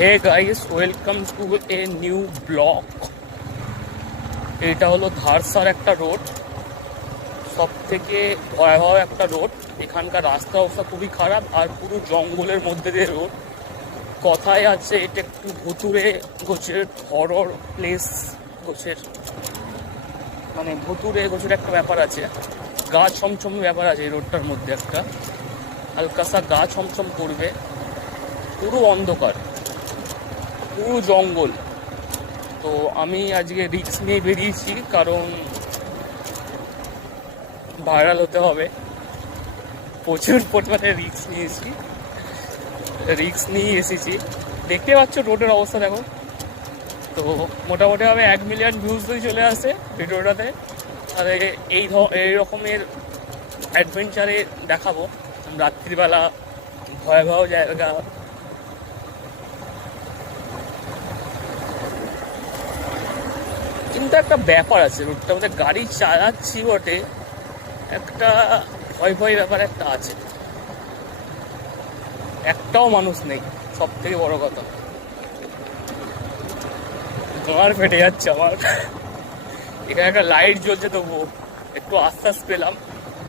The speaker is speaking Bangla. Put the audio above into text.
Hey guys, welcome to a new blog. এটা হলো ধারসার একটা রোড, সব থেকে ভয়াবহ একটা রোড। এখানকার রাস্তা অবস্থা খুবই খারাপ আর পুরো জঙ্গলের মধ্যে দিয়ে রোড। কথায় আছে এটা একটু ভুতুরে গোছের হরর প্লেস, গোছের মানে ভুতুরে গোছের একটা ব্যাপার আছে, গা ছমছম ব্যাপার আছে এই রোডটার মধ্যে। একটা হালকাসা গা ছমছম করবে, পুরো অন্ধকার, পুরো জঙ্গল। তো আমি আজকে রিস্ক নিয়ে বেরিয়েছি, কারণ ভাইরাল হতে হবে। প্রচুর পরিমাণে রিস্ক নিয়েছি, রিস্ক নিয়ে এসেছি। দেখতে পাচ্ছ রোডের অবস্থা দেখো। তো মোটামুটি ভাবে 1 মিলিয়ন ভিউজ যদি চলে আসে ভিডিওটাতে, তাহলে এই রকমের অ্যাডভেঞ্চারে দেখাবো রাত্রিবেলা ভয়াবহ জায়গা। কিন্তু একটা ব্যাপার আছে, রোডটার মধ্যে গাড়ি চালাচ্ছি বটে, একটা ভয় ভয় ব্যাপার একটা আছে। একটাও মানুষ নেই, সব থেকে বড় কথা। গাঁড় ফেটে যাচ্ছে আমার। এখানে একটা লাইট জ্বলছে, তবুও একটু আশ্বাস পেলাম।